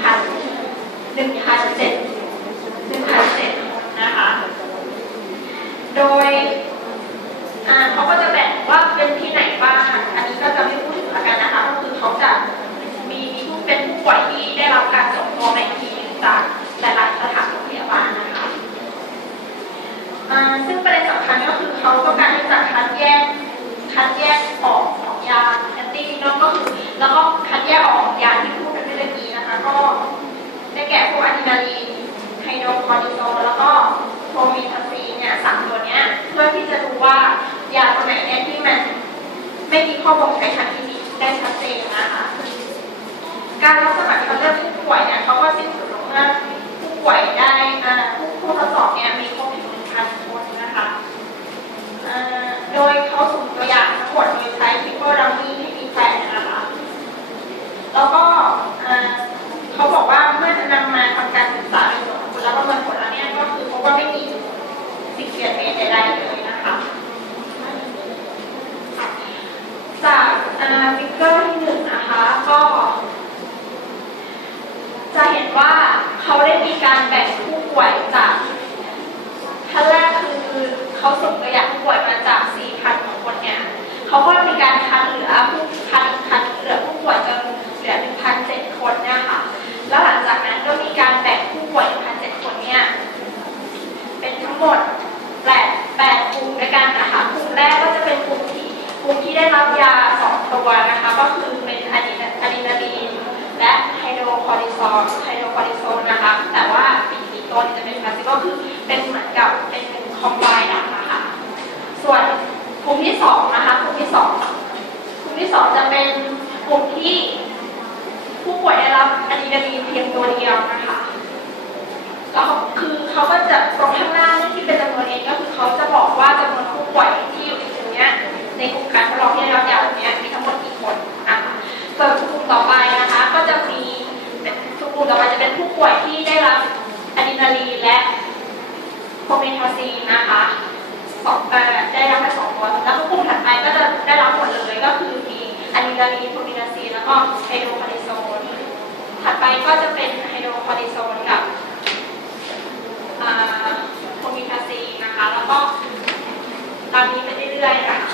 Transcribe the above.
พันหนึ่งพันเจ็ดหนึ่งพันเจ็ดนะคะ โดยเขาก็จะแบ่งว่าเป็นที่ไหนบ้าง อันนี้ก็จะไม่พูดถึงละกันนะคะ ก็คือเขาจะมีผู้เป็นผู้ป่วยที่ได้รับการส่งตัวมาอีกทีจากหลายๆสถานโรงพยาบาลนะคะ ซึ่งประเด็นสำคัญก็คือเขาต้องการที่จะคัดแยกคัดแยกออกของยาแอนตี้วินอลก็คือแล้วก็คัดแยกออกของยาที่พูดกันเมื่อกี้นะคะ ก็ได้ แก่พวกอะดรีนาลีนไฮโดรคอร์ติซอลแล้วก็โพรมีทาซีนเนี่ยสามตัวเนี้ยเพื่อที่จะดูว่ายาตัวไหนเนี่ยที่มันไม่มีข้อบ่งชี้ทางคลินิกได้ชัดเจนนะคะการรับสมัครคัดเลือกผู้ป่วยเนี่ยเขาก็สิ้นสุดลงเมื่อผู้ป่วยได้อ่าผู้ผู้ทดสอบเนี่ยมีครบถึงหนึ่งพันคนนะคะโดยเขาสุ่มตัวอย่างทั้งหมดโดยใช้ triple dummy ให้มีแฟนนะคะแล้วก็ เขาบอกว่าเมื่อนำมาทำการศึกษาในส่วนของผลและประเมินผลแล้วเนี่ยก็คือพบว่าไม่มีสิ่งเปลี่ยนแปลงใดๆเลยนะคะจากฟิกเกอร์ที่หนึ่งนะคะก็จะเห็นว่าเขาได้มีการแบ่งผู้ป่วยจากท่านแรกคือเขาส่งตัวอย่างผู้ป่วยมาจาก 4,000คนเนี่ยเขาก็มีการคัดเหลือผู้คัดคัดเหลือผู้ป่วยจนเหลือ 1,007คนเนี่ยค่ะ จากนั้นก็มีการแบ่งผู้ป่วย1,007คนเนี่ยเป็นทั้งหมดแปดแปดกลุ่มด้วยกันนะคะกลุ่มแรกก็จะเป็นกลุ่มที่กลุ่มที่ได้รับยาสองตัวนะคะ ก็คือเป็นอะดรีนาอะดรีนาลีนและไฮโดรคอร์ติซอลไฮโดรคอร์ติซอลนะคะ แต่ว่าปีกตัวนี้จะเป็นพลาสติกก็คือเป็นเหมือนกับเป็นคอมไบน์นะคะ ส่วนกลุ่มที่สองนะคะกลุ่มที่สองกลุ่มที่สองจะเป็นกลุ่มที่ รับอะดรีนาลีเพียงตัวเดียวนะคะแล้วคือเขาก็จะตรงข้างหน้าที่เป็นจำนวนเองก็คือเขาจะบอกว่าจำนวนผู้ป่วยที่อยู่ในกลุ่มนี้ ในกลุ่มการทดลองที่ได้รับยาตัวนี้มีทั้งหมดกี่คนอะส่วนกลุ่มต่อไปนะคะ ก็จะมีเป็นกลุ่มต่อไปจะเป็นผู้ป่วยที่ได้รับอะดรีนาลีนและโพรเมทาซีนนะคะสองได้รับแค่สองตัวแล้วก็กลุ่มถัดไปก็จะได้รับหมดเลยก็คือมีอะดรีนาลีนโพรเมทาซีนแล้วก็ไฮโดรคอร์ติซอลถัดไป ก็จะเป็นไฮโดรคอร์ติซนกับโพมิทาซีนะคะ แล้วก็ตามนี้ไปเรื่อยๆนะคะ